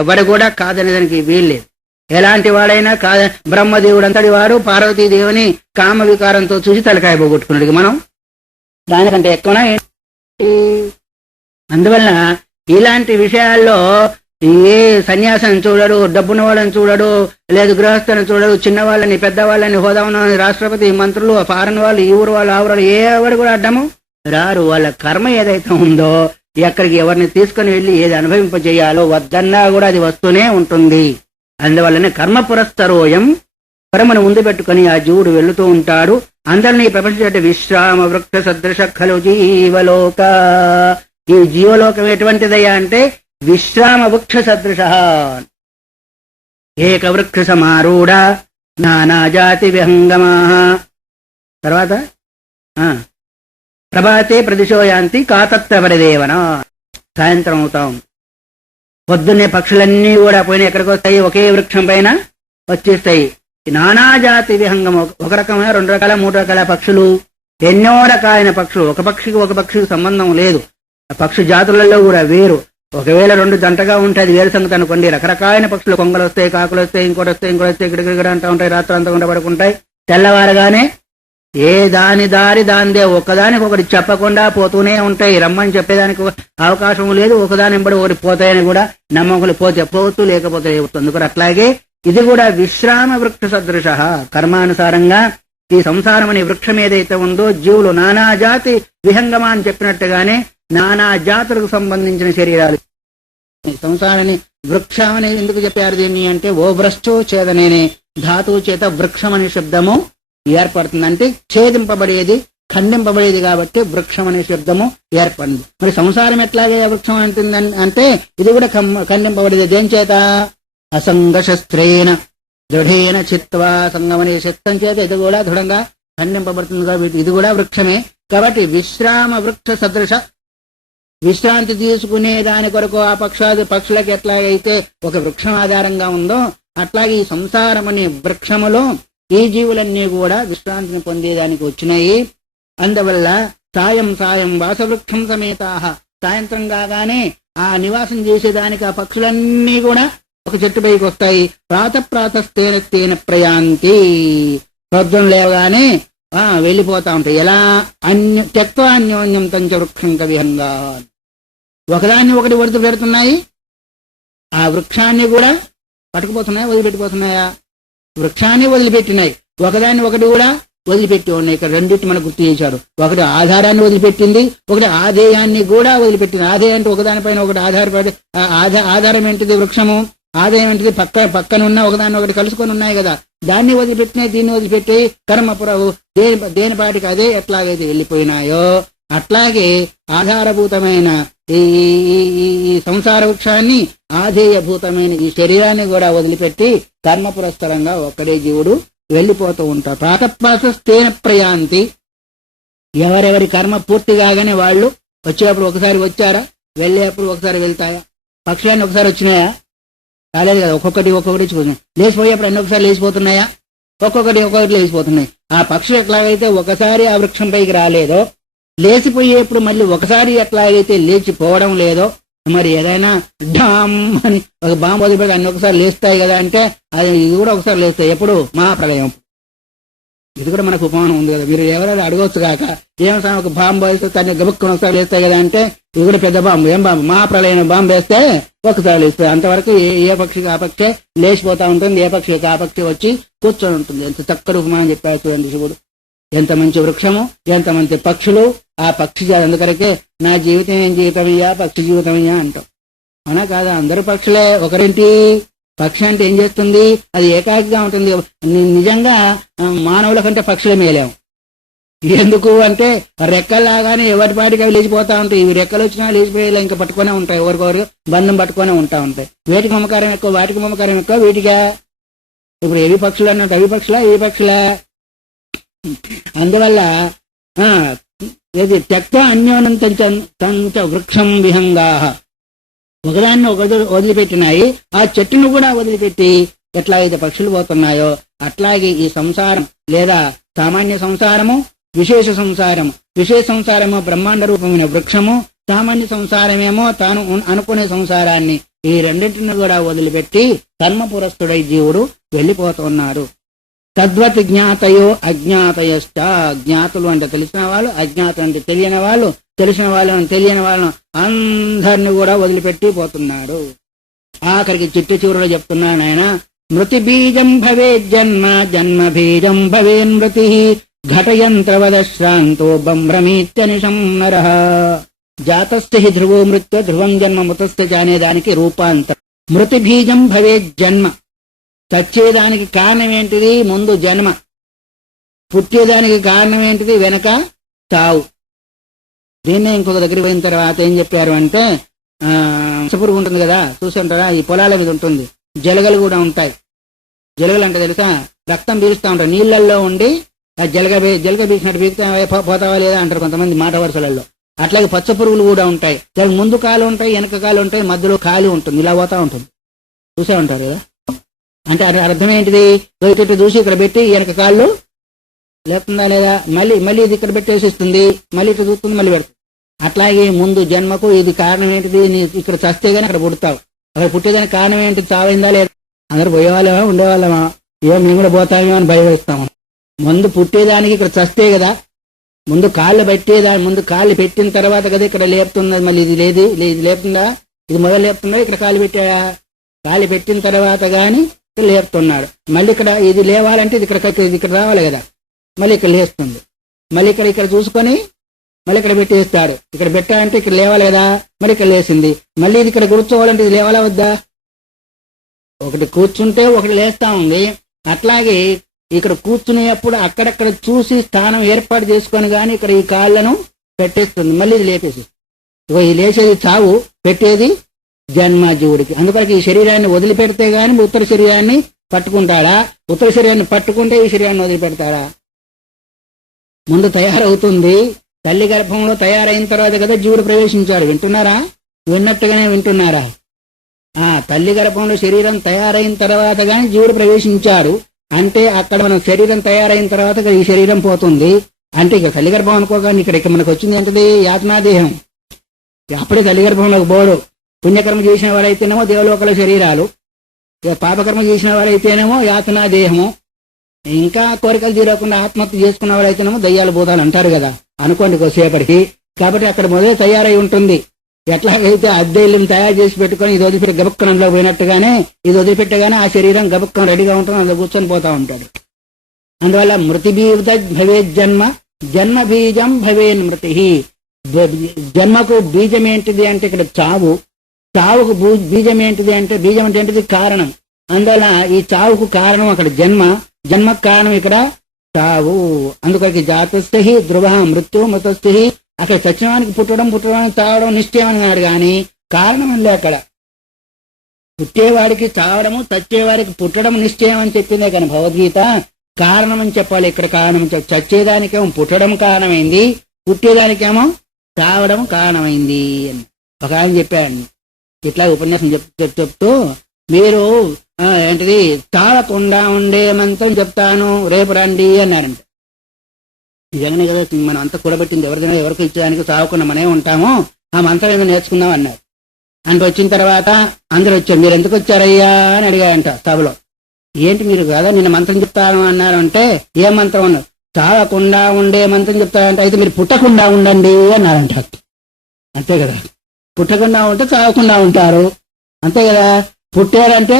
ఎవడు కూడా కాదనేదానికి వీల్లేదు. ఎలాంటి వాడైనా కాద బ్రహ్మదేవుడు అంతటి వాడు పార్వతీదేవిని కామ వికారంతో చూసి తలకాయ పోగొట్టుకున్నాడు. మనం దానికంటే ఎక్కువనా ఏంటి? అందువల్ల ఇలాంటి విషయాల్లో ఏ సన్యాసం చూడడు, డబ్బున్న వాళ్ళని చూడడు, లేదు గృహస్థులను చూడడు, చిన్నవాళ్ళని పెద్దవాళ్ళని హోదా ఉన్న రాష్ట్రపతి మంత్రులు ఫారెన్ వాళ్ళు ఈ ఊరు వాళ్ళు ఆ ఊరు ఎవరు కూడా అడ్డము రారు. వాళ్ళ కర్మ ఏదైతే ఉందో ఎక్కడికి ఎవరిని తీసుకుని వెళ్ళి ఏది అనుభవింపజేయాలో వద్దన్నా కూడా అది వస్తూనే ఉంటుంది. అందువల్లనే కర్మ పురస్తరోయం కర్మను ముందు పెట్టుకుని ఆ జీవుడు వెళుతూ ఉంటాడు. అందరినీ ప్రపంచ విశ్రామ వృక్ష సదృశ ఖలు జీవలోక. ఈ జీవలోకం ఎటువంటిదయ్యా అంటే విశ్రామ వృక్ష సదృశ ఏక వృక్ష సమారూఢ నానాజాతి విహంగమా. తర్వాత ప్రభాతే ప్రదిశోయాంతి కాతత్వపరిదేవన. సాయంత్రం అవుతాం, పొద్దున్నే పక్షులన్నీ కూడా పోయిన ఎక్కడికి వస్తాయి? ఒకే వృక్షం పైన వచ్చేస్తాయి. నానాజాతి విహంగం, ఒక రకమైన 2 రకాల 3 రకాల పక్షులు, ఎన్నో రకాలైన పక్షులు. ఒక పక్షికి సంబంధం లేదు. పక్షి జాతులలో కూడా వేరు. ఒకవేళ 2 జంటగా ఉంటే అది వేరు సంగతి అనుకోండి. రకరకాలైన పక్షులు, కొంగలు వస్తాయి, కాకులు వస్తాయి, ఇంకోటి వస్తాయి, గిడగిడ అంటూ ఉంటాయి, రాత్రి అంతా ఉండ పడుకుంటాయి. తెల్లవారగానే ఏ దాని దారి దాందే, ఒకదానికి ఒకటి చెప్పకుండా పోతూనే ఉంటాయి. రమ్మని చెప్పేదానికి అవకాశం లేదు. ఒకదాని వెంబడి ఒకటి పోతాయని కూడా నమ్మకం పోతే పోతూ లేకపోతే అందుకు అట్లాగే ఇది కూడా విశ్రామ వృక్ష సదృశ. కర్మానుసారంగా ఈ సంసారం అనే వృక్షం ఏదైతే ఉందో జీవులు నానాజాతి విహంగమా అని చెప్పినట్టుగానే నానా జాతులకు సంబంధించిన శరీరాలు. సంసారాన్ని వృక్షం అనేది ఎందుకు చెప్పారు దీన్ని అంటే ఓ భ్రష్టో ఛేదనేనే ధాతువు చేత వృక్షం అనే శబ్దము ఏర్పడుతుంది. అంటే ఛేదింపబడేది, ఖండింపబడేది కాబట్టి వృక్షం అనే శబ్దము ఏర్పడింది. మరి సంసారం ఎట్లాగే వృక్షం అంటుంది అంటే ఇది కూడా ఖండింపబడేది. దేని చేత? అసంగ శస్త్రేణ దృఢేన చిత్వా. సంగం అనే శస్త్రం చేత ఇది కూడా దృఢంగా ఖండింపబడుతుంది కాబట్టి ఇది కూడా వృక్షమే. కాబట్టి విశ్రామ వృక్ష సదృశ, విశ్రాంతి తీసుకునే దాని కొరకు ఆ పక్షులకు ఎట్లాగైతే ఒక వృక్షం ఆధారంగా ఉందో అట్లాగే ఈ సంసారం అనే వృక్షములో ఈ జీవులన్నీ కూడా విశ్రాంతిని పొందేదానికి వచ్చినాయి. అందువల్ల సాయం వాసవృక్షం సమేతాః. సాయంత్రం కాగానే ఆ నివాసం చేసేదానికి ఆ పక్షులన్నీ కూడా ఒక చెట్టు పైకి వస్తాయి. ప్రాతస్తేన ప్రయాంతి. పొద్దున లేవగానే వెళ్ళిపోతా ఉంటాయి. ఎలా? త్యక్త్వా అన్యోన్యం తంచ వృక్షం కవిహంగా. ఒకదాన్ని ఒకటి వడుతూ పెడుతున్నాయి. ఆ వృక్షాన్ని కూడా పట్టుకుపోతున్నాయా, వదిలిపెట్టిపోతున్నాయా? వృక్షాన్ని వదిలిపెట్టినాయి. ఒకదాన్ని ఒకటి కూడా వదిలిపెట్టి ఉన్నాయి. ఇక్కడ రెండింటి మనకు గుర్తు చేశారు. ఒకటి ఆధారాన్ని వదిలిపెట్టింది, ఒకటి ఆధేయాన్ని కూడా వదిలిపెట్టింది. ఆధేయం అంటే ఒకదానిపైన ఒకటి ఆధారపడి, ఆధారం ఏంటిది? వృక్షము. ఆదాయం ఏంటిది? పక్కన ఉన్న ఒకదాన్ని ఒకటి కలుసుకొని ఉన్నాయి కదా, దాన్ని వదిలిపెట్టినాయి, దీన్ని వదిలిపెట్టి కర్మపురవు దేని పాటికి అదే ఎట్లాగైతే వెళ్ళిపోయినాయో అట్లాగే ఆధారభూతమైన ఈ సంసార వృక్షాన్ని, ఆధేయభూతమైన ఈ శరీరాన్ని కూడా వదిలిపెట్టి కర్మ పురస్కరంగా ఒక్కడే జీవుడు వెళ్ళిపోతూ ఉంటారు. ప్రాతప్రాతస్తేన ప్రయాంతి. ఎవరెవరి కర్మ పూర్తి కాగానే వాళ్ళు వచ్చేటప్పుడు ఒకసారి వచ్చారా, వెళ్ళేప్పుడు ఒకసారి వెళ్తాయా? పక్షులన్నీ ఒకసారి వచ్చినాయా? రాలేదు కదా. ఒక్కొక్కటి లేచిపోయేప్పుడు అన్ని ఒకసారి లేచిపోతున్నాయా? ఒక్కొక్కటి లేచిపోతున్నాయి. ఆ పక్షులు ఎట్లాగైతే ఒకసారి ఆ వృక్షం పైకి రాలేదో, లేచిపోయేప్పుడు మళ్ళీ ఒకసారి ఎట్లాగైతే లేచిపోవడం లేదో, మరి ఏదైనా డామ్ అని ఒక బాంబు వదిలిపెట్టి అన్ని ఒకసారి లేస్తాయి కదా అంటే అది ఇది కూడా ఒకసారి లేస్తాయి. ఎప్పుడు? మహాప్రళయం. ఇది కూడా మనకు ఉపమానం ఉంది కదా. మీరు ఎవరైనా అడగవచ్చు కాక, ఏమన్నా ఒక బాంబు వేస్తే తను గబుక్కుని ఒకసారి లేస్తాయి కదా అంటే ఇది కూడా పెద్ద బాంబు. ఏం బాంబు? మహాప్రళయం బాంబు వేస్తే ఒకసారి లేస్తాయి. అంతవరకు ఏ పక్షికి ఆ పక్షే లేచిపోతా ఉంటుంది, ఏ పక్షికి ఆ పక్షి వచ్చి కూర్చొని ఉంటుంది. ఎంత చక్కటి ఉపమానం చెప్పారు చూడండి శివుడు. ఎంత మంచి వృక్షము, ఎంత మంచి పక్షులు. ఆ పక్షి అందుకరకే నా జీవితం ఏం జీవితమయ్యా, పక్షి జీవితమయ్యా అంటాం. అవునా కాదా? అందరూ పక్షులే. ఒకరేంటి? పక్షి అంటే ఏం చేస్తుంది? అది ఏకాకిగా ఉంటుంది. నిజంగా మానవుల కంటే పక్షులే మేలేము. ఎందుకు అంటే రెక్కలాగానే ఎవరి పాటికి అవి లేచిపోతా ఉంటాయి. ఇవి రెక్కలు వచ్చినా లేచిపోయేలా ఇంకా పట్టుకునే ఉంటాయి. ఎవరికొకరు బంధం పట్టుకునే ఉంటాయి. వేటికి మమకారం ఎక్కువ, వాటికి మమకారం ఎక్కువ, వీటిగా. ఇప్పుడు ఏవి పక్షులు అన్నట్టు అవి పక్షులా, ఏ పక్షులా? అందువల్ల త్యక్త అన్యోనంత వృక్షం విహంగా. ఒకదాన్ని ఒకటి వదిలిపెట్టినాయి, ఆ చెట్టును కూడా వదిలిపెట్టి ఎట్లాగైతే పక్షులు పోతున్నాయో అట్లాగే ఈ సంసారం లేదా సామాన్య సంసారము, విశేష సంసారము. విశేష సంసారము బ్రహ్మాండ రూపమైన వృక్షము, సామాన్య సంసారమేమో తాను అనుకునే సంసారాన్ని ఈ రెండింటిని కూడా వదిలిపెట్టి కర్మపురస్తుడై జీవుడు వెళ్ళిపోతున్నాడు. తద్వత్ జ్ఞాతయో అజ్ఞాతయశ్చ. జ్ఞాతులు అంటే తెలిసిన వాళ్ళు, అజ్ఞాతులు అంటే తెలియని వాళ్ళు, తెలిసిన వాళ్ళని తెలియని వాళ్ళను అందరిని కూడా వదిలిపెట్టి పోతున్నాడు. ఆఖరికి చిట్టు చివరిలో చెప్తున్నాను ఆయన, మృతి బీజం భవే జన్మ, జన్మ బీజం భవే మృతి, ఘటయంత్రవదశ్రాంతో బంభ్రమీత్యనిశం నరః. జాతస్థ హి ధ్రువో మృత్యు ధ్రువం జన్మ మృతస్థ అనే దానికి రూపాంతరం. మృతి బీజం భవే జన్మ, చచ్చేదానికి కారణం ఏంటిది? ముందు జన్మ. పుట్టేదానికి కారణం ఏంటిది? వెనక చావు. దీన్నే ఇంకొక దగ్గరికి పోయిన తర్వాత ఏం చెప్పారు అంటే, పురుగు ఉంటుంది కదా, చూసి ఉంటారా, ఈ పొలాల మీద ఉంటుంది. జలగలు కూడా ఉంటాయి. జలగలు అంటే తెలుసా, రక్తం పీలుస్తూ ఉంటాయి నీళ్లలో ఉండి. ఆ జలగ పీల్చినట్టు పీకుతా పోతావా లేదా అంటారు కొంతమంది మాట వరుసలలో. అట్లాగే పచ్చ పురుగులు కూడా ఉంటాయి. దానికి ముందు కాలు ఉంటాయి, వెనక కాలు ఉంటాయి, మధ్యలో ఖాళీ ఉంటుంది, ఇలా పోతా ఉంటుంది. చూసే ఉంటారు కదా. అంటే అర్థం ఏంటిది? ఇటు చూసి ఇక్కడ పెట్టి వెనక కాళ్ళు లేపుతుందా లేదా, మళ్ళీ ఇది ఇక్కడ పెట్టేసిస్తుంది, మళ్ళీ ఇటు చూస్తుంది, మళ్ళీ పెడుతుంది. అట్లాగే ముందు జన్మకు ఇది కారణం ఏంటిది? నీ ఇక్కడ చస్తే గానీ అక్కడ పుడతావు. అక్కడ పుట్టేదానికి కారణం ఏంటి? చావైందా లేదా? అందరు పోయేవాళ్ళమా ఉండేవాళ్ళమా? ఏమో మేము కూడా పోతామేమో అని భయం వేస్తాము. ముందు పుట్టేదానికి ఇక్కడ చస్తే కదా, ముందు కాళ్ళు పెట్టేదాన్ని, ముందు కాళ్ళు పెట్టిన తర్వాత కదా ఇక్కడ లేపుతున్నది. మళ్ళీ ఇది లేదు, ఇది లేపుతుందా? ఇది మొదలు లేపుతుందా? ఇక్కడ కాళ్ళు పెట్టాడా? కాళ్ళు పెట్టిన తర్వాత గాని ఇక్కడ లేపుతున్నాడు. మళ్ళీ ఇక్కడ ఇది లేవాలంటే ఇది ఇక్కడ రావాలి కదా, మళ్ళీ ఇక్కడ లేస్తుంది. మళ్ళీ ఇక్కడ చూసుకొని మళ్ళీ ఇక్కడ పెట్టేస్తాడు. ఇక్కడ పెట్టాలంటే ఇక్కడ లేవాలి కదా, మరి ఇక్కడ లేచింది. మళ్ళీ ఇది ఇక్కడ కూర్చోవాలంటే ఇది లేవాలా వద్దా? ఒకటి కూర్చుంటే ఒకటి లేస్తా ఉంది. అట్లాగే ఇక్కడ కూర్చునేటప్పుడు అక్కడక్కడ చూసి స్థానం ఏర్పాటు చేసుకొని గాని ఇక్కడ ఈ కాళ్ళను పెట్టేస్తుంది, మళ్ళీ ఇది లేపేసి. ఇది లేచేది చావు, పెట్టేది జన్మ జీవుడికి. అందుకని ఈ శరీరాన్ని వదిలిపెడితే గాని ఉత్తర శరీరాన్ని పట్టుకుంటాడా? ఉత్తర శరీరాన్ని పట్టుకుంటే ఈ శరీరాన్ని వదిలిపెడతాడా? ముందు తయారవుతుంది. తల్లి గర్భంలో తయారైన తర్వాత కదా జీవుడు ప్రవేశించాడు. వింటున్నారా? విన్నట్టుగానే వింటున్నారా? తల్లి గర్భంలో శరీరం తయారైన తర్వాత గాని జీవుడు ప్రవేశించాడు. అంటే అక్కడ మన శరీరం తయారైన తర్వాత ఈ శరీరం పోతుంది. అంటే ఇక తల్లి గర్భం అనుకోగానే ఇక్కడ మనకు వచ్చింది ఏంటది? యాతనాదేహం. అప్పుడే తల్లి గర్భంలోకి పోడు. పుణ్యకర్మ చేసిన వారైతేనేమో దేవలోకల శరీరాలు, పాపకర్మ చేసిన వారైతేనేమో యాతనాదేహము, ఇంకా కోరికలు తీరకుండా ఆత్మహత్య చేసుకున్న వారైతేనేమో దయ్యాలు భూతాలు అంటారు కదా, అనుకోండి కొద్దిసేపటికి. కాబట్టి అక్కడ మొదలే తయారై ఉంటుంది. ఎట్లాగైతే అద్దె ఇల్లుని తయారు చేసి పెట్టుకొని ఇది వదిలిపెట్టి గబుక్కనంలో పోయినట్టుగానే ఇది వదిలిపెట్టగానే ఆ శరీరం గబుక్కం రెడీగా ఉంటుంది, అందులో కూర్చొని పోతా ఉంటాడు. అందువల్ల మృతిబీజ భవే జన్మ, జన్మ బీజం భవేన్ మృతి. జన్మకు బీజం ఏంటిది అంటే ఇక్కడ చావు, చావుకు బీజం ఏంటిది అంటే బీజం అంటే ఏంటిది? కారణం. అందువల్ల ఈ చావుకు కారణం అక్కడ జన్మ, జన్మకు కారణం ఇక్కడ చావు. అందుకకి జాతస్థి ధ్రువ మృత్యు మృతస్థి. అక్కడ చచ్చినానికి పుట్టడానికి చావడం నిశ్చయం అన్నాడు కానీ కారణం లే. అక్కడ పుట్టేవాడికి చావడము, చచ్చేవాడికి పుట్టడం నిశ్చయం అని చెప్పిందే కానీ భగవద్గీత కారణం అని చెప్పాలి. ఇక్కడ కారణం చచ్చేదానికేమో పుట్టడం కారణమైంది, పుట్టేదానికేమో చావడం కారణమైంది అని ఒక ఆయన చెప్పాడు. ఇట్లా ఉపన్యాసం చెప్తూ మీరు ఏంటిది చావకుండా ఉండే మంత్రం చెప్తాను రేపు రండి అన్నారంట. నిజంగానే కదా, మనం అంతా కూడబెట్టింది ఎవరికైనా ఎవరికి ఇచ్చేదానికి చావకుండా మనమే ఉంటామో ఆ మంత్రం ఏదో నేర్చుకుందాం అన్నారు. అంటే వచ్చిన తర్వాత అందరూ వచ్చారు. మీరు ఎందుకు వచ్చారయ్యా అని అడిగాయంట సభలో. ఏంటి మీరు కదా నిన్న మంత్రం చెప్తాను అన్నారు అంటే ఏ మంత్రం అన్నారు? చావకుండా ఉండే మంత్రం చెప్తారంటే అయితే మీరు పుట్టకుండా ఉండండి అన్నారంట. అంతే కదా, పుట్టకుండా ఉంటే చావకుండా ఉంటారు, అంతే కదా. పుట్టారంటే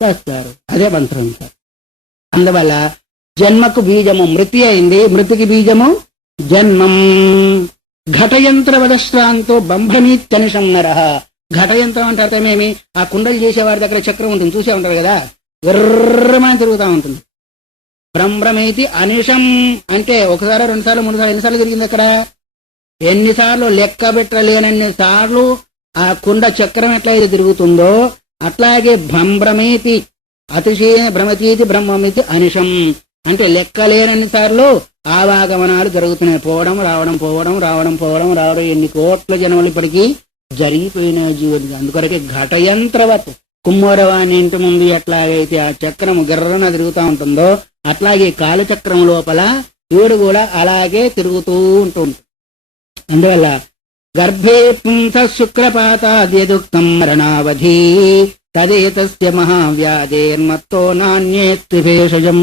చేస్తారు, అదే మంత్రం. అందువల్ల జన్మకు బీజము మృతి అయింది, మృతికి బీజము జన్మం. ఘటయంత్రవదశ్రాంతో బంభ్రమీత్యనిశం నరః. ఘటయంత్రం అంటే అర్థమేమి? ఆ కుండలు చేసేవాడి దగ్గర చక్రం ఉంటుంది, చూసే ఉంటారు కదా, ఎర్రమని తిరుగుతూ ఉంటుంది. బ్రహ్మీతి అనిశం అంటే ఒకసారి, 2 సార్లు, 3 సార్లు, ఎన్నిసార్లు తిరిగింది అక్కడ? ఎన్నిసార్లు లెక్క పెట్టలేనన్ని సార్లు ఆ కుండ చక్రం ఎట్లయితే తిరుగుతుందో అట్లాగే భ్రమీతి అతిశయ భ్రమతీతి బ్రహ్మమితి అనిశం అంటే లెక్కలేనన్ని సార్లు ఆవాగమనాలు జరుగుతున్నాయి. పోవడం రావడం, పోవడం రావడం, పోవడం రావడం, ఎన్ని కోట్ల జన్మలు ఇప్పటికీ జరిగిపోయిన జీవుడికి. అందుకొరకే ఘటయంత్రవత్ కుమ్మరవాణి ఇంటి ముందు ఎట్లాగైతే ఆ చక్రం గర్రన తిరుగుతూ ఉంటుందో అట్లాగే కాలచక్రం లోపల వీడు కూడా అలాగే తిరుగుతూ ఉంటుంది. అందువల్ల గర్భే పుంస శుక్రపాతాద్యదుక్తం మరణావధి తదేతస్య మహావ్యాధేర్మత్తో నాణ్యేస్తి భేషజం.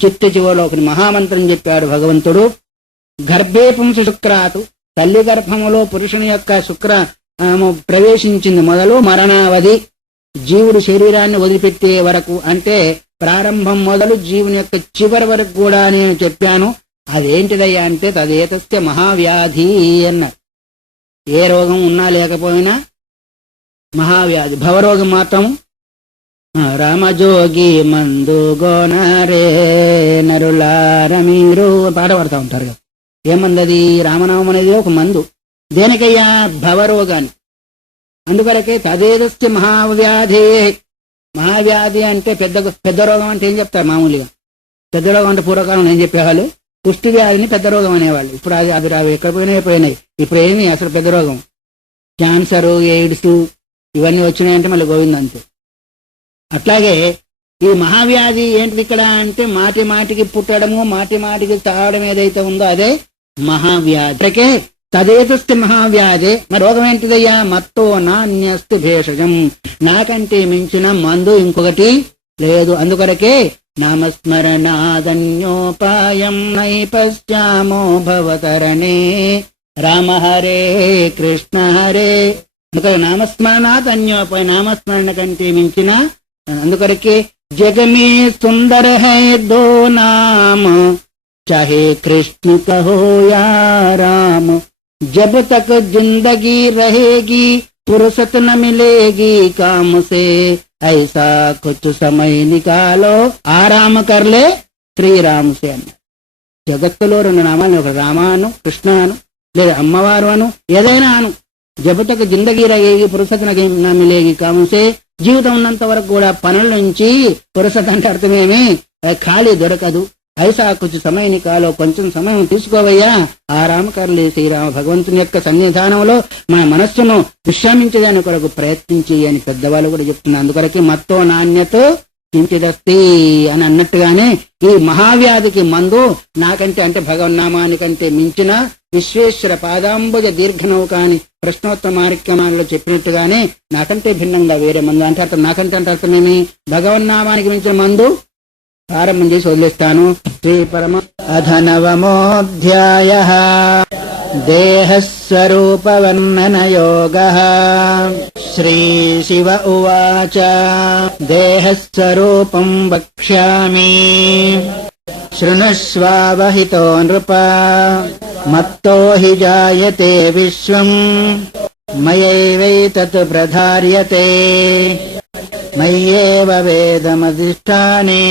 చిట్ట చివరిలో ఒక మహామంత్రం చెప్పాడు భగవంతుడు. గర్భే పుంస శుక్రాతు, తల్లి గర్భములో పురుషుని యొక్క శుక్ర ప్రవేశించింది మొదలు మరణావధి, జీవుడు శరీరాన్ని వదిలిపెట్టే వరకు, అంటే ప్రారంభం మొదలు జీవుని యొక్క చివరి వరకు కూడా నేను చెప్పాను. అదేంటిదయ్యా అంటే తదేతస్య మహావ్యాధి అన్నారు. ఏ రోగం ఉన్నా లేకపోయినా మహావ్యాధి. భవరోగం మాత్రం రామజోగి మందు గోనరే నరులార మీరు పాట పాడుతూ ఉంటారు కదా. ఏమంది అది? రామనామం అనేది ఒక మందు. దేనికయ్యా? భవరోగాన్ని. అందువరకే తదేదస్య మహావ్యాధి. మహావ్యాధి అంటే పెద్ద రోగం అంటే ఏం చెప్తారు మామూలుగా? పెద్ద రోగం అంటే పూర్వకాలం ఏం చెప్పేవాళ్ళు? పుష్టి వ్యాధిని పెద్ద రోగం అనేవాళ్ళు. ఇప్పుడు అది ఎక్కడ పోయినాయి. ఇప్పుడు ఏమి అసలు పెద్ద రోగం? క్యాన్సరు, ఎయిడ్స్ ఇవన్నీ వచ్చినాయంటే మళ్ళీ గోవింద అంతే. అట్లాగే ఈ మహావ్యాధి ఏంటిది ఇక్కడ అంటే మాటి మాటికి పుట్టడము, మాటి మాటికి తాగడం ఏదైతే ఉందో అదే మహావ్యాధికే తదేతస్తి మహావ్యాధి. మరి రోగం ఏంటిదయ్యా? మత్తో నాణ్యస్తి భేషజం, నాకంటే మించిన మందు ఇంకొకటి లేదు. అందుకొరకే నామస్మరణాదన్యోపాయం నైపశ్చామో భవతరణే రామ హరే కృష్ణ హరే. అందుకని నామస్మరణాత్ అన్యోపాయం, నామస్మరణ కంటే మించిన. అందుకొరకే జగమే సుందర హై దో నామ చాహే కృష్ణ కహో యా రామ, जब तक जिंदगी रहेगी फुर्सत न मिलेगी काम से, ऐसा कुछ समय निकालो आराम कर ले శ్రీరామ్ సే అన్నారు. జగత్తులో రెండు నామాలు, ఒక రామాను కృష్ణాను లేదా అమ్మవారు అను ఏదైనా అను. జబతకు జిందగీ రగేగి పురుషత్ నా మిలేగి కాముసే, జీవితం ఉన్నంత వరకు కూడా పనుల నుంచి పురుషత్ అంటే అర్థమేమి? ఖాళీ దొరకదు. ఐసా కొంచెం సమయాన్ని కాలో కొంచెం సమయం తీసుకోవయ్యా, ఆరామకర్లే శ్రీరామ. భగవంతుని యొక్క సన్నిధానంలో మన మనస్సును విశ్రమించడానికి కొరకు ప్రయత్నించి అని పెద్దవాళ్ళు కూడా చెప్తున్నారు. అందుకొరకే మత్తో నాణ్యత కించిదస్తి అని అన్నట్టుగానే ఈ మహావ్యాధికి మందు నాకంటే అంటే భగవన్నామానికంటే మించిన విశ్వేశ్వర పాదాంబుజ దీర్ఘనౌకాని ప్రశ్నోత్తమారిక్యమాలలో చెప్పినట్టుగానే నాకంటే భిన్నంగా వేరే మందు అంటే అర్థం. నాకంటే అంటే అర్థమేమి? భగవన్నామానికి మించిన మందు ప్రారంభం చేసి వదిలేస్తాను. శ్రీ పరమ అధనవమోధ్యాయః దేహస్వరూపవర్ణనయోగః. శ్రీ శివ ఉవాచ దేహస్వరూపం వక్ష్యామి శృణుష్వావహితో నృప, మత్తో హి జాయతే విశ్వం మయైవైతత్ ప్రధార్యతే, మయ్యేవ వేదమధిష్టానే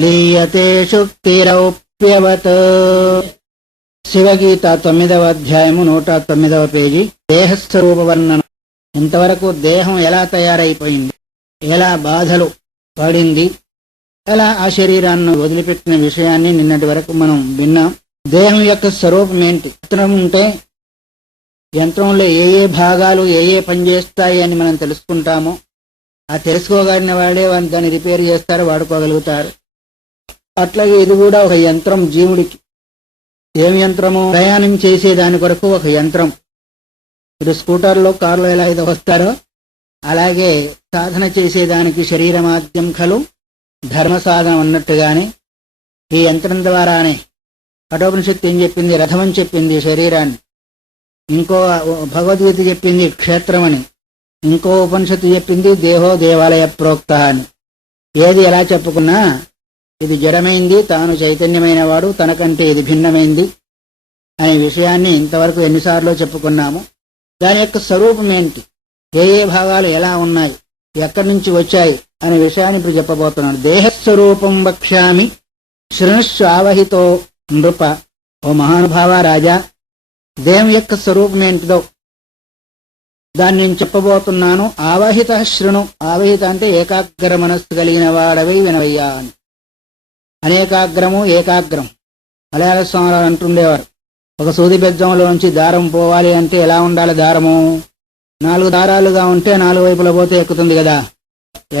లీయతే శుక్తిరౌప్యవత్. శివగీత 9వ అధ్యాయము 109వ పేజీ. దేహస్వరూప వర్ణన. ఇంతవరకు దేహం ఎలా తయారైపోయింది, ఎలా బాధలు పడింది, ఎలా ఆ శరీరాన్ని వదిలిపెట్టిన విషయాన్ని నిన్నటి వరకు మనం విన్నాం. దేహం యొక్క స్వరూపం ఏంటి? యంత్రం ఉంటే యంత్రంలో ఏ ఏ భాగాలు ఏ ఏ పనిచేస్తాయి అని మనం తెలుసుకుంటామో, ఆ తెలుసుకోగలిగిన వాళ్ళే దాన్ని రిపేర్ చేస్తారు, వాడుకోగలుగుతారు. అట్లాగే ఇది కూడా ఒక యంత్రం జీవుడికి. ఏం యంత్రము? ప్రయాణం చేసే దాని కొరకు ఒక యంత్రం. ఇప్పుడు స్కూటర్లో కారులో ఎలా అయితే వస్తారో అలాగే సాధన చేసేదానికి శరీరమాద్యం ఖలు ధర్మ సాధన అన్నట్టుగానే ఈ యంత్రం ద్వారానే కఠోపనిషత్తు ఏం చెప్పింది? రథం అని చెప్పింది శరీరాన్ని. ఇంకో భగవద్గీత చెప్పింది క్షేత్రం అని. ఇంకో ఉపనిషత్తు చెప్పింది దేహో దేవాలయ ప్రోక్త అని. ఏది ఎలా చెప్పుకున్నా ఇది జడమైంది, తాను చైతన్యమైన వాడు, తనకంటే ఇది భిన్నమైంది అనే విషయాన్ని ఇంతవరకు ఎన్నిసార్లు చెప్పుకున్నాము. దాని యొక్క స్వరూపం ఏంటి, ఏ ఏ భాగాలు ఎలా ఉన్నాయి, ఎక్కడి నుంచి వచ్చాయి అనే విషయాన్ని ఇప్పుడు చెప్పబోతున్నాడు. దేహస్వరూపం వక్ష్యామి శృణుష్వావహితో నృప. ఓ మహానుభావ రాజా, దేహం యొక్క స్వరూపం ఏంటిదో దాన్ని నేను చెప్పబోతున్నాను. ఆవహిత శృణు. ఆవహిత అంటే ఏకాగ్ర మనస్సు కలిగిన వాడవై వినవయ్యా అని. అనేకాగ్రము ఏకాగ్రం. మలయాళ స్వామి అంటుండేవారు, ఒక సూది బెజ్జంలోంచి దారం పోవాలి అంటే ఎలా ఉండాలి దారము? 4 దారాలుగా ఉంటే 4 వైపుల పోతే ఎక్కుతుంది కదా,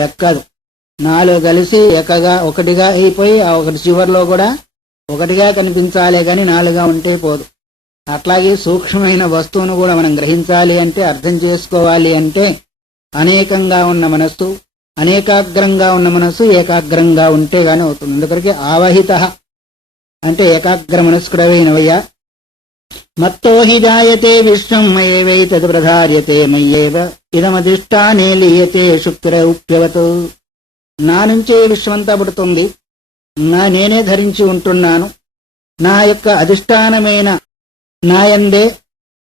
ఎక్కదు. 4 కలిసి ఒకటిగా అయిపోయి ఆ ఒకటి చివరిలో కూడా ఒకటిగా కనిపించాలే గాని 4గా ఉంటే పోదు. అట్లాగే సూక్ష్మమైన వస్తువును కూడా మనం గ్రహించాలి అంటే, అర్థం చేసుకోవాలి అంటే అనేకంగా ఉన్న మనస్సు, అనేకాగ్రంగా ఉన్న మనస్సు ఏకాగ్రంగా ఉంటే గాని అవుతుంది. అందుకరికి ఆవహిత అంటే ఏకాగ్ర మనస్కుడవైనవయ్యా. మత్తో హి జాయతే విశ్వం మయేవైతద్ ప్రధార్యతే మయ్యేవ ఇదమధిష్టానే లీయతే శుక్తిరౌప్యవత్. నా నుంచే విశ్వమంతా పుడుతుంది, నేనే ధరించి ఉంటున్నాను, నా యొక్క అధిష్టానమైన నాయందే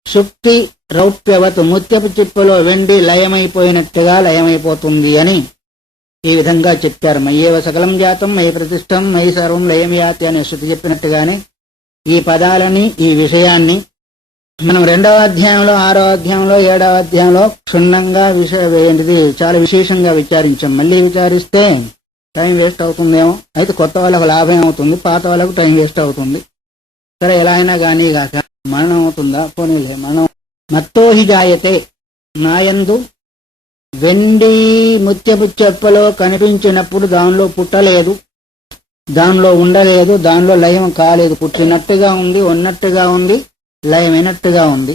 శుక్తి రౌప్యవత్ ముత్యపు చిప్పలో వెండి లయమైపోయినట్టుగా లయమైపోతుంది అని ఈ విధంగా చెప్పారు. మయ్యేవ సకలం జాతం మయి ప్రతిష్టం మయి సర్వం లయం యాతి అనే శృతి చెప్పినట్టుగానే ఈ పదాలని, ఈ విషయాన్ని మనం 2వ అధ్యాయంలో, 6వ అధ్యాయంలో, 7వ అధ్యాయంలో క్షుణ్ణంగా ఏంటిది చాలా విశేషంగా విచారించాం. మళ్ళీ విచారిస్తే టైం వేస్ట్ అవుతుందేమో. అయితే కొత్త వాళ్ళకు లాభం అవుతుంది, పాత వాళ్ళకు టైం వేస్ట్ అవుతుంది. సరే, ఎలా అయినా కానీ కాక మరణం అవుతుందా? పోనీలే, మరణం. మత్తోహి జాయతే, నాయందు వెండి ముత్యపు చెప్పలో కనిపించినప్పుడు దానిలో పుట్టలేదు, దానిలో ఉండలేదు, దానిలో లయం కాలేదు. పుట్టినట్టుగా ఉంది, ఉన్నట్టుగా ఉంది, లయమైనట్టుగా ఉంది.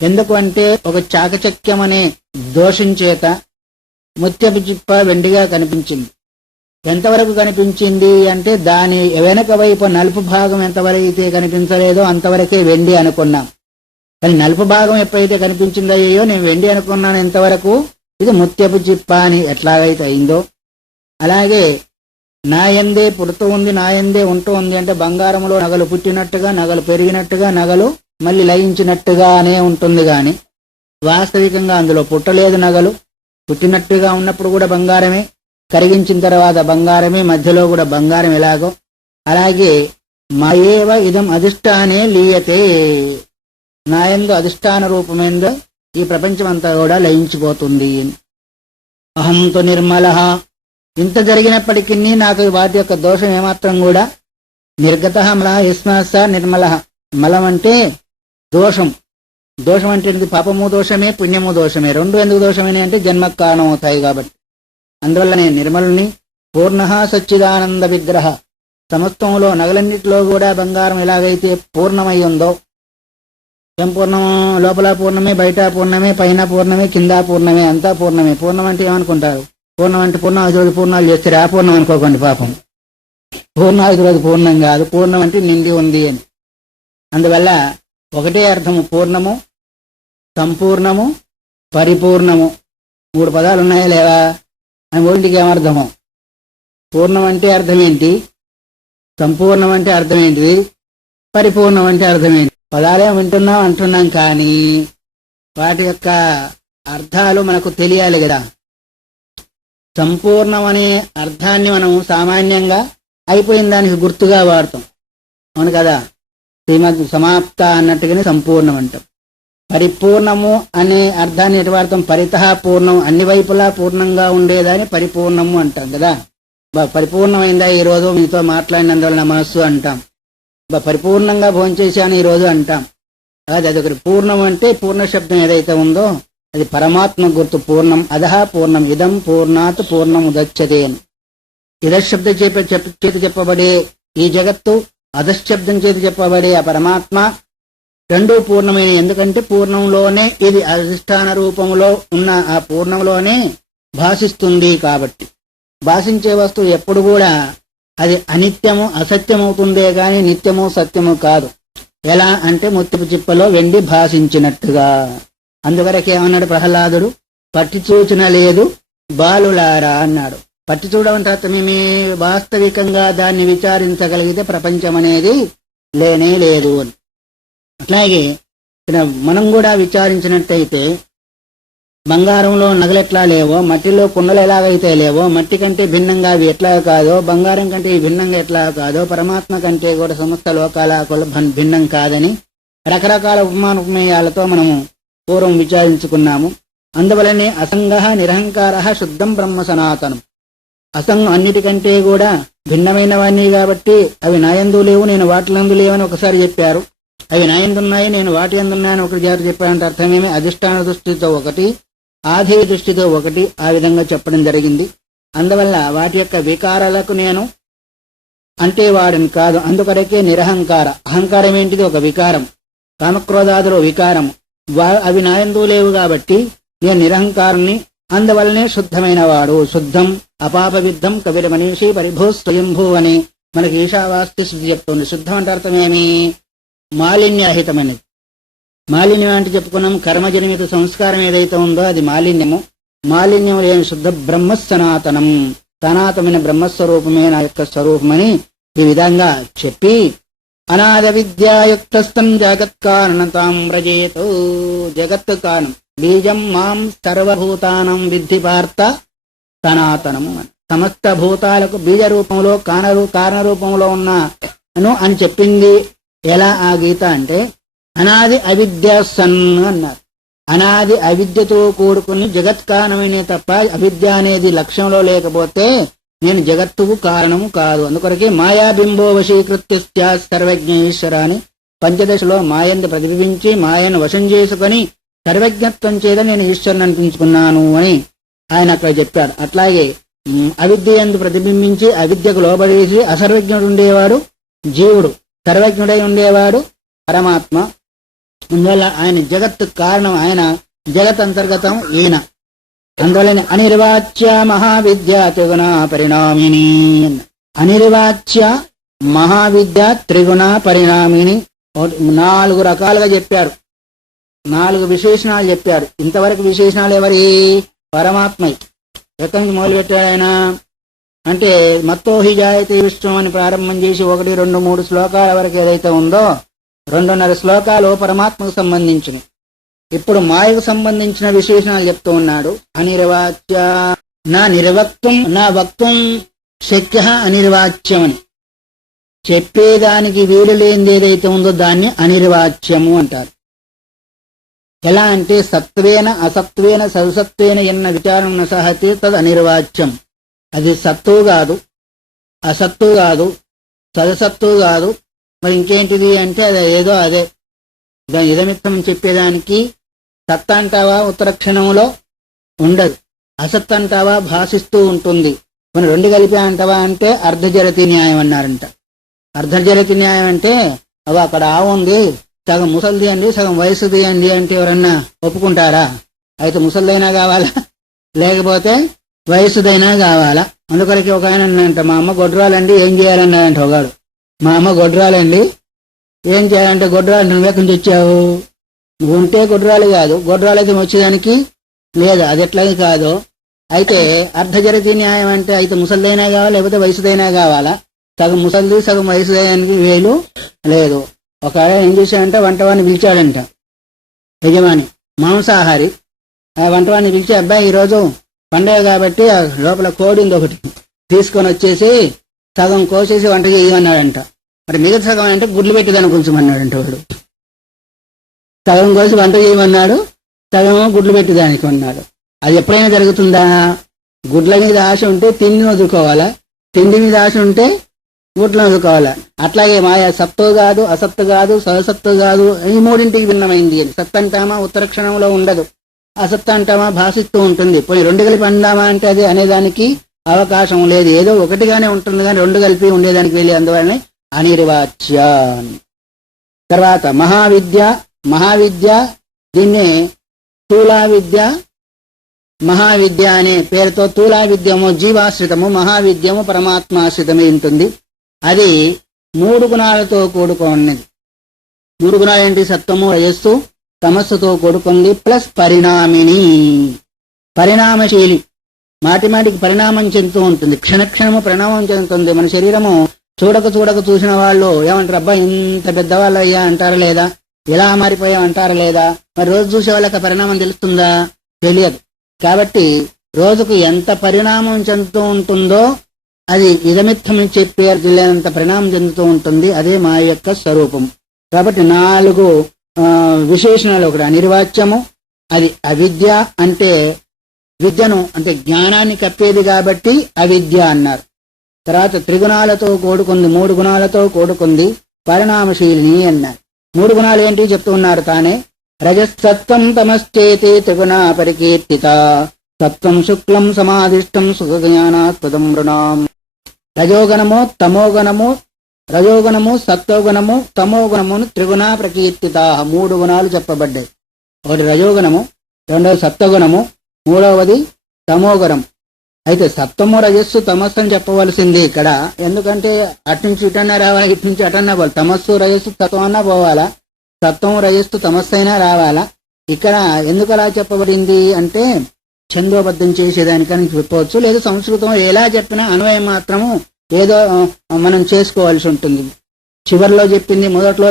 ఎందుకంటే ఒక చాకచక్యం అనే దోషం చేత ముత్యపు చిప్ప వెండిగా కనిపించింది. ఎంతవరకు కనిపించింది అంటే దాని వెనక వైపు నలుపు భాగం ఎంతవరకు అయితే కనిపించలేదో అంతవరకే వెండి అనుకున్నాం. కానీ నలుపు భాగం ఎప్పుడైతే కనిపించిందో, అయ్యో నేను వెండి అనుకున్నాను ఎంతవరకు, ఇది ముత్యపు చిప్ప అని ఎట్లాగైతే అయిందో అలాగే నాయందే పుడుతూ ఉంది, నాయందే ఉంటూ ఉంది అంటే బంగారంలో నగలు పుట్టినట్టుగా, నగలు పెరిగినట్టుగా, నగలు మళ్ళీ లయించినట్టుగానే ఉంటుంది. గాని వాస్తవికంగా అందులో పుట్టలేదు. నగలు పుట్టినట్టుగా ఉన్నప్పుడు కూడా బంగారమే, కరిగించిన తర్వాత బంగారమే, మధ్యలో కూడా బంగారం ఎలాగో అలాగే మాయేవ ఇదం అధిష్టానే లీయతే, నాయందు అధిష్టాన రూపమైందో ఈ ప్రపంచమంతా కూడా లయించిపోతుంది. అహంతు నిర్మల, ఇంత జరిగినప్పటికీ నాకు వాటి యొక్క దోషం ఏమాత్రం కూడా నిర్గత మల యస్మాస నిర్మల. మలం అంటే దోషం, దోషం అంటే పాపము దోషమే, పుణ్యము దోషమే. రెండు ఎందుకు దోషమని అంటే జన్మకు కారణం అవుతాయి కాబట్టి. అందువల్ల నేను నిర్మలుని. పూర్ణ సచ్చిదానంద విగ్రహ, సమస్తంలో నగలన్నిటిలో కూడా బంగారం ఎలాగైతే పూర్ణమై ఉందో, సంపూర్ణము, లోపల పూర్ణమే, బయట పూర్ణమే, పైన పూర్ణమే, కింద పూర్ణమే, అంతా పూర్ణమే. పూర్ణం అంటే ఏమనుకుంటారు? పూర్ణం అంటే పూర్ణాది రోజు పూర్ణాలు చేస్తారు, ఆ పూర్ణం అనుకోకండి పాపం. పూర్ణాది రోజు పూర్ణం కాదు, పూర్ణం అంటే నిండి ఉంది అని. అందువల్ల ఒకటే అర్థము, పూర్ణము, సంపూర్ణము, పరిపూర్ణము. 3 పదాలు ఉన్నాయా లేవా అని మూడింటికి ఏమర్థము? పూర్ణం అంటే అర్థమేంటి, సంపూర్ణం అంటే అర్థమేంటిది, పరిపూర్ణం అంటే అర్థమేంటి? పదాలే వింటున్నాం అంటున్నాం కానీ వాటి యొక్క అర్థాలు మనకు తెలియాలి కదా. సంపూర్ణం అనే అర్థాన్ని మనం సామాన్యంగా అయిపోయిన దానికి గుర్తుగా వాడతాం, అవును కదా. శ్రీమద్ సమాప్త అన్నట్టుగానే సంపూర్ణం అంటాం. పరిపూర్ణము అనే అర్థాన్ని ఎటు వాడతాం? పరితః పూర్ణం, అన్ని వైపులా పూర్ణంగా ఉండేదాన్ని పరిపూర్ణము అంటాం కదా. పరిపూర్ణమైందా ఈరోజు మీతో మాట్లాడినందువల్ల నా మనస్సు అంటాం. పరిపూర్ణంగా భోంచేశాను ఈరోజు అంటాం. అదొకటి. పూర్ణం అంటే పూర్ణ శబ్దం ఏదైతే ఉందో అది పరమాత్మ గుర్తు. పూర్ణం అధః పూర్ణం ఇదం పూర్ణాత్ పూర్ణం ఉదచ్యతే అని. ఇదశబ్దం చేత చెప్పబడే ఈ జగత్తు, అధశబ్దం చేత చెప్పబడే ఆ పరమాత్మ రెండూ పూర్ణమైన. ఎందుకంటే పూర్ణంలోనే ఇది అధిష్టాన రూపంలో ఉన్న ఆ పూర్ణంలోనే భాషిస్తుంది కాబట్టి. భాషించే వస్తువు ఎప్పుడు కూడా అది అనిత్యము, అసత్యమవుతుందే గాని నిత్యము, సత్యము కాదు. ఎలా అంటే ముత్యపు చిప్పలో వెండి భాషించినట్టుగా. అందువరకు ఏమన్నాడు ప్రహ్లాదుడు? పట్టి చూచిన లేదు బాలులారా అన్నాడు. పట్టి చూడమంటే అర్థమేమి? వాస్తవికంగా దాన్ని విచారించగలిగితే ప్రపంచం అనేది లేనే లేదు అని. అట్లాగే మనం కూడా విచారించినట్టయితే బంగారంలో నగలెట్లా లేవో, మట్టిలో కుండలు ఎలాగైతే లేవో, మట్టి కంటే భిన్నంగా అవి ఎట్లా కాదో, బంగారం కంటే భిన్నంగా ఎట్లా కాదో, పరమాత్మ కంటే కూడా సమస్త లోకాల భిన్నం కాదని రకరకాల ఉపమానుపమేయాలతో మనము పూర్వం విచారించుకున్నాము. అందువలనే అసంగ నిరహంకార శుద్ధం బ్రహ్మ సనాతనం. అసంగం అన్నిటికంటే కూడా భిన్నమైనవన్నీ కాబట్టి అవి నాయందు లేవు, నేను వాటిలందు లేవని ఒకసారి చెప్పారు. అవి నాయందున్నాయి, నేను వాటి ఎందున్నాయని ఒకసారి చెప్పారంటే అర్థమేమి? అధిష్టాన దృష్టితో ఒకటి, ఆధేయ దృష్టితో ఒకటి, ఆ విధంగా చెప్పడం జరిగింది. అందువల్ల వాటి యొక్క వికారాలకు నేను అంటే వాడిని కాదు. అందుకొరకే నిరహంకార. అహంకారం ఏంటిది? ఒక వికారం. కామక్రోధాదులు వికారము, అవి నాయందు లేవు కాబట్టి నేను నిరహంకారుణ్ణి, అందువల్లనే శుద్ధమైన వాడు. శుద్ధం అపాపవిద్ధం కవిర మనీషి పరిభూ స్వయంభూ అని మనకి ఈశావాస్తి శుద్ధి చెప్తుంది. శుద్ధం అంటే అర్థమేమి? మాలిన్యాహితమైనది. మాలిన్యం అంటే చెప్పుకున్నాం, కర్మజనిమిత సంస్కారం ఏదైతే ఉందో అది మాలిన్యము. మాలిన్యం లేని శుద్ధ బ్రహ్మ సనాతనం, సనాతనమైన బ్రహ్మస్వరూపమే నా యొక్క స్వరూపమని ఈ విధంగా చెప్పి అనాద విద్యాయుక్తం జగత్కారణతాం వ్రజేతు. జగత్ కారణం బీజం మాం సర్వభూతానం విద్ధి పార్థ సనాతనము. సమస్త భూతాలకు బీజ రూపంలో కారణ రూపంలో ఉన్నాను అని చెప్పింది. ఎలా ఆ గీత అంటే అనాది అవిద్య సన్ అన్నారు. అనాది అవిద్యతో కూడుకుని జగత్కారణమే తప్ప అవిద్య అనేది లక్ష్యంలో లేకపోతే నేను జగత్తుకు కారణము కాదు. అందుకొరకే మాయాబింబో వశీకృత్య సర్వజ్ఞ ఈశ్వర అని పంచదశలో మాయందు ప్రతిబింబించి మాయను వశం చేసుకుని సర్వజ్ఞత్వం చేత నేను ఈశ్వరుని అనిపించుకున్నాను అని ఆయన అక్కడ చెప్పాడు. అట్లాగే అవిద్య యందు ప్రతిబింబించి అవిద్యకు లోబడేసి అసర్వజ్ఞుడు ఉండేవాడు జీవుడు, సర్వజ్ఞుడై ఉండేవాడు పరమాత్మ. అందువల్ల ఆయన జగత్ కారణం, ఆయన జగత్ అంతర్గతం ఈయన. అందువల్ల అనిర్వాచ్య మహావిద్య త్రిగుణ పరిణామిని. అనిర్వాచ్య మహావిద్య త్రిగుణ పరిణామిని 4 రకాలుగా చెప్పారు, 4 విశేషణాలు చెప్పారు. ఇంతవరకు విశేషణాలు ఎవరి? పరమాత్మ. ఎక్కడి నుంచి మొదలుపెట్టాడు ఆయన అంటే మత్తోహి జాయతే విశ్వం అని ప్రారంభం చేసి 1, 2, 3 శ్లోకాల వరకు ఏదైతే ఉందో 2.5 శ్లోకాలు పరమాత్మకు సంబంధించినవి. ఇప్పుడు మాయకు సంబంధించిన విశేషణాలు చెప్తూ ఉన్నాడు. అనిర్వాచ్య నా నిర్వక్తం నా వక్తం శక్య అనిర్వాచ్యం అని చెప్పేదానికి వీలు లేనిది ఏదైతే ఉందో దాన్ని అనిర్వాచ్యము అంటారు. ఎలా అంటే సత్వేన అసత్వేన సదసత్వేన ఎన్న విచారం సహతే తద్ అనిర్వాచ్యం. అది సత్తువు కాదు, అసత్తు కాదు, సదసత్తు కాదు, మరి ఇంకేంటిది అంటే అది ఏదో అదే. దాని ఇదమిత్తం చెప్పేదానికి సత్ అంటావా ఉత్తర క్షణంలో ఉండదు, అసత్ అంటావా భాషిస్తూ ఉంటుంది. మనం 2 కలిపా అంటావా అంటే అర్ధజరతి న్యాయం అన్నారంట. అర్ధజరతి న్యాయం అంటే అవి అక్కడ ఆవుంది, సగం ముసలిది అండి సగం వయసుది అండి అంటే ఎవరన్నా ఒప్పుకుంటారా? అయితే ముసలిదైనా కావాలా లేకపోతే వయసుదైనా కావాలా? అందుకొరకి ఒక ఆయన అన్నంట, మా అమ్మ గొడ్రాలండి ఏం చేయాలన్నాడంట ఒకడు. మా అమ్మ గొడ్రాలండి ఏం చేయాలంటే, గొడ్రాలు నువ్వెక్కడి నుంచి వచ్చావు? నువ్వు ఉంటే గొడ్రాలు కాదు, గొడ్రాలైతే వచ్చేదానికి లేదు, అది ఎట్లాగే కాదు. అయితే అర్ధజరతి న్యాయం అంటే అయితే ముసలిదైనా కావాలా లేకపోతే వయసుదైనా కావాలా? సగం ముసలిది సగం వయసుదైనానికి వేలు లేదు. ఒక ఆయన ఏం చేశాడంటే వంటవాడిని పిలిచాడంట, యజమాని మాంసాహారి. ఆ వంటవాడిని పిలిచి, అబ్బాయి ఈరోజు పండగ కాబట్టి ఆ లోపల కోడింది ఒకటి తీసుకొని వచ్చేసి సగం కోసేసి వంట చేయమన్నాడంట. మరి మిగతా సగం అంటే గుడ్లు పెట్టేదాన్ని కొంచెం అన్నాడంట వాడు. సగం కోసి వంట చేయమన్నాడు, సగం గుడ్లు పెట్టేదానికి అన్నాడు. అది ఎప్పుడైనా జరుగుతుందా? గుడ్ల మీద ఆశ ఉంటే తిండి వదులుకోవాలా, తిండి మీద ఆశ ఉంటే గుడ్లను వదులుకోవాలా. అట్లాగే మాయా సత్తు కాదు, అసత్తు కాదు, సహసత్తు కాదు, ఈ 3ంటికి భిన్నమైంది. సత్ అంటామా ఉత్తర క్షణంలో ఉండదు, అసత్ అంటామా భాషిస్తూ ఉంటుంది. పోయి 2 కలిపి అందామా అంటే అది అనేదానికి అవకాశం లేదు. ఏదో ఒకటిగానే ఉంటుంది కానీ 2 కలిపి ఉండేదానికి వెళ్ళి, అందువల్లనే అనిర్వాచ్య. తర్వాత మహావిద్య. మహావిద్య దీన్నే స్థూలా విద్య మహావిద్య అనే పేరుతో, స్థూలా విద్యము జీవాశ్రితము, మహావిద్యము పరమాత్మాశ్రితమై ఉంటుంది. అది 3 గుణాలతో కూడుకున్నది. 3 గుణాలు ఏంటి? సత్వము రజస్సు తమస్సుతో కూడుకుంది. ప్లస్ పరిణామిని, పరిణామశీలి, మాటి మాటికి పరిణామం చెందుతూ ఉంటుంది, క్షణక్షణము పరిణామం చెందుతుంది. మన శరీరము చూడక చూసిన వాళ్ళు ఏమంటారు, అబ్బా ఇంత పెద్దవాళ్ళు అయ్యా అంటారా లేదా, ఇలా మారిపోయా అంటారా లేదా? మరి రోజు చూసే వాళ్ళకి పరిణామం తెలుస్తుందా? తెలియదు. కాబట్టి రోజుకు ఎంత పరిణామం చెందుతూ ఉంటుందో అది ఇదమిత్తమని చెప్పేంత పరిణామం చెందుతూ ఉంటుంది. అదే మా యొక్క స్వరూపం. కాబట్టి 4 విశేషణాలు. ఒకటి అనిర్వాచ్యము, అది అవిద్య అంటే విద్యను అంటే జ్ఞానాన్ని కప్పేది కాబట్టి అవిద్య అన్నారు. తర్వాత త్రిగుణాలతో కూడుకుంది, 3 గుణాలతో కూడుకుంది, పరిణామశీలిని అన్నారు. 3 గుణాలు ఏంటి చెప్తూ ఉన్నారు తానే. రజసత్వం తమశ్చేతి త్రిగుణ పరికీర్తిత, సత్వం శుక్లం సమాధిష్టం సుఖజ్ఞానాస్పదం నృణాం. రజోగణము తమోగణము రజోగుణము, సత్వగుణము, తమోగుణమును త్రిగుణ ప్రకీర్తితా, 3 గుణాలు చెప్పబడ్డాయి. ఒకటి రజోగుణము, రెండవది సత్వగుణము, మూడవది తమోగుణం. అయితే సత్వము రజస్సు తమస్సు అని చెప్పవలసింది ఇక్కడ. ఎందుకంటే అట్నుంచి ఇటన్నా రావాలా, ఇటు నుంచి అటన్నా పోవాలి. తమస్సు రజస్సు సత్వం అన్నా పోవాలా, సత్వము రజస్సు తమస్సు అయినా రావాలా. ఇక్కడ ఎందుకు అలా చెప్పబడింది అంటే ఛందోబద్ధం చేసేదానికని చెప్పవచ్చు. లేదా సంస్కృతం ఎలా చెప్పినా అన్వయం మాత్రము ఏదో మనం చేసుకోవాల్సి ఉంటుంది. చివరిలో చెప్పింది మొదట్లో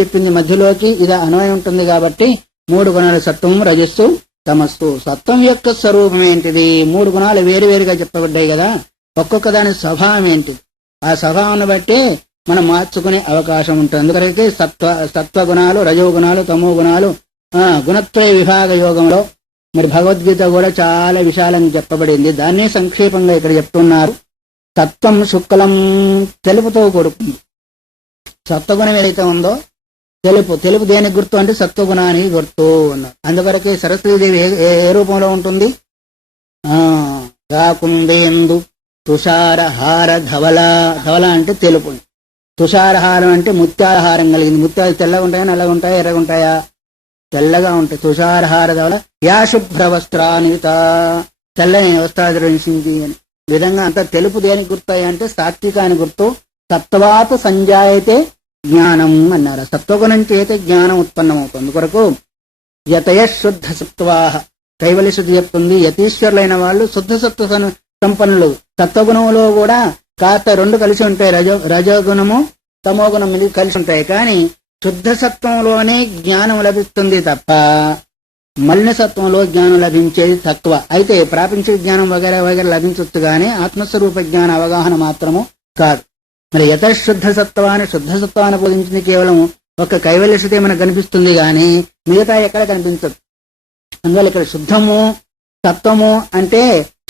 చెప్పింది మధ్యలోకి, ఇది అన్వయం ఉంటుంది. కాబట్టి 3 గుణాలు సత్వము, రజస్సు, తమస్సు. సత్వం యొక్క స్వరూపం ఏంటిది? 3 గుణాలు వేరువేరుగా చెప్పబడ్డాయి కదా, ఒక్కొక్క దాని స్వభావం ఏంటిది? ఆ స్వభావాన్ని బట్టి మనం మార్చుకునే అవకాశం ఉంటుంది. అందుకైతే సత్వగుణాలు, రజోగుణాలు, తమో గుణాలు గుణత్రయ విభాగ యోగంలో మరి భగవద్గీత కూడా చాలా విశాలంగా చెప్పబడింది. దాన్నే సంక్షేపంగా ఇక్కడ చెప్తున్నారు. సత్వం శుక్లం, తెలుపుతో కూడుకుంది. సత్వగుణం ఏదైతే ఉందో తెలుపు దేనికి గుర్తు అంటే సత్వగుణానికి గుర్తు అన్నారు. అందువరకే సరస్వతీదేవి ఏ రూపంలో ఉంటుంది? గాకుందేందు తుషారహార ధవల. ధవల అంటే తెలుపు. తుషారహారం అంటే ముత్యాలహారం కలిగింది. ముత్యాలు తెల్లగా ఉంటాయా, నల్లగా ఉంటాయా, ఎర్రగా ఉంటాయా? తెల్లగా ఉంటాయి. తుషారహార ధవల యా శుభ్ర వస్త్రాన్విత, తెల్లని వస్త్రాలు ధరించింది అని విధంగా అంతా తెలుపు దేనికి గుర్తాయి అంటే సాత్వికానికి గుర్తు. సత్వాత్ సంజాయతే జ్ఞానం అన్నారు. సత్వగుణం చేతే జ్ఞానం ఉత్పన్నమవుతుంది. కొరకు యతయ శుద్ధ సత్వాహ, కైవల్య శుద్ధి చెప్తుంది. యతీశ్వరులైన వాళ్ళు శుద్ధ సత్వ సంపన్నులు. సత్వగుణంలో కూడా కాస్త 2 కలిసి ఉంటాయి. రజోగుణము, తమోగుణం కలిసి ఉంటాయి. కానీ శుద్ధ సత్వంలోనే జ్ఞానం లభిస్తుంది తప్ప మలినసత్వంలో జ్ఞానం లభించేది తక్కువ. అయితే ప్రాపంచిక జ్ఞానం వగైరా వగైరా లభించవచ్చు గానీ ఆత్మస్వరూప జ్ఞాన అవగాహన మాత్రము కాదు. మరి యతశుద్ధ సత్వాన్ని, శుద్ధ సత్వాన్ని బోధించింది కేవలం ఒక కైవల్య శృతి మనకు కనిపిస్తుంది గాని మిగతా ఎక్కడ కనిపించదు. అందువల్ల ఇక్కడ శుద్ధము, సత్వము అంటే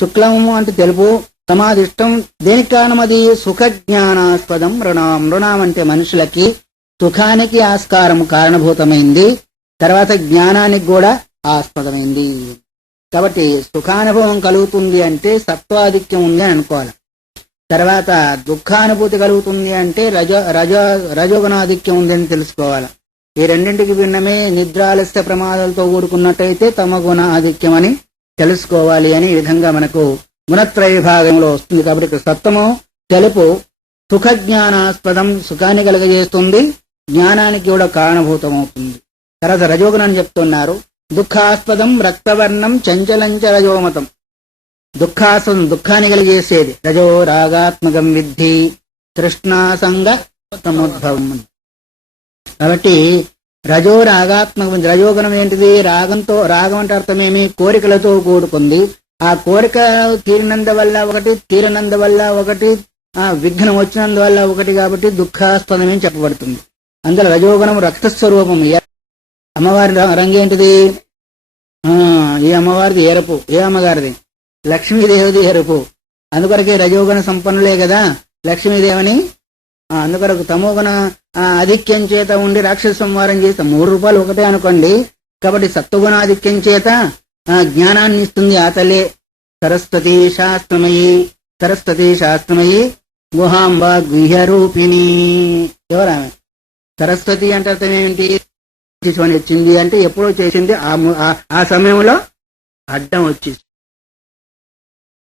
శుక్లము అంటే తెలుపు, సమాధిష్టం. దేనికి కారణం అది? సుఖ జ్ఞానాస్పదం రుణం. రుణం అంటే మనుషులకి సుఖానికి ఆస్కారము కారణభూతమైంది, తర్వాత జ్ఞానానికి కూడా ఆస్పదమైంది. కాబట్టి సుఖానుభవం కలుగుతుంది అంటే సత్వాధిక్యం ఉంది అని అనుకోవాలి. తర్వాత దుఃఖానుభూతి కలుగుతుంది అంటే రజోగుణాధిక్యం ఉందని తెలుసుకోవాలి. ఈ రెండింటికి భిన్నమే నిద్రాలస్య ప్రమాదాలతో కూడుకున్నట్టయితే తమ గుణ ఆధిక్యం అని తెలుసుకోవాలి. అని ఈ విధంగా మనకు గుణత్రయ విభాగంలో వస్తుంది. కాబట్టి ఇక్కడ సత్వము తెలుపు సుఖ జ్ఞానాస్పదం, సుఖాన్ని కలుగజేస్తుంది, జ్ఞానానికి కూడా కారణభూతం అవుతుంది. తర్వాత రజోగుణాన్ని చెప్తున్నారు. దుఃఖాస్పదం రక్తవర్ణం చంచలంచ రజోమతం. దుఃఖాస్పదం దుఃఖాన్ని కలిగేసేది. రజో రాగాత్మకం విద్ధి తృష్ణాసంగ సముద్భవం. కాబట్టి రజో రాగాత్మకం. రజోగుణం ఏంటిది? రాగం అంటే అర్థమేమి? కోరికలతో కూడుకుంది. ఆ కోరిక తీరినందువల్ల ఒకటి, తీరనందువల్ల ఒకటి, విఘ్నం వచ్చినందువల్ల ఒకటి. కాబట్టి దుఃఖాస్పదమే చెప్పబడుతుంది. అందులో రజోగుణం రక్తస్వరూపం. అమ్మవారి రంగు ఏంటిది? ఈ అమ్మవారిది ఎరుపు. ఏ అమ్మగారిది? లక్ష్మీదేవిది ఎరుపు. అందుకొరకే రజోగుణ సంపన్నులే కదా లక్ష్మీదేవిని. అందుకొరకు తమోగుణ ఆధిక్యం చేత ఉండి రాక్షస సంహారం చేస్తే 3 రూపాయలు ఒకటే అనుకోండి. కాబట్టి సత్వగుణ ఆధిక్యం చేత జ్ఞానాన్ని ఇస్తుంది ఆ తల్లే. సరస్వతీ శాస్త్రమయి గుహాంబ గుహ్యరూపిణి. ఎవరామె? సరస్వతి అంటే అర్థం ఏమిటి? వచ్చింది అంటే ఎప్పుడో చేసింది, ఆ సమయంలో అడ్డం వచ్చేసి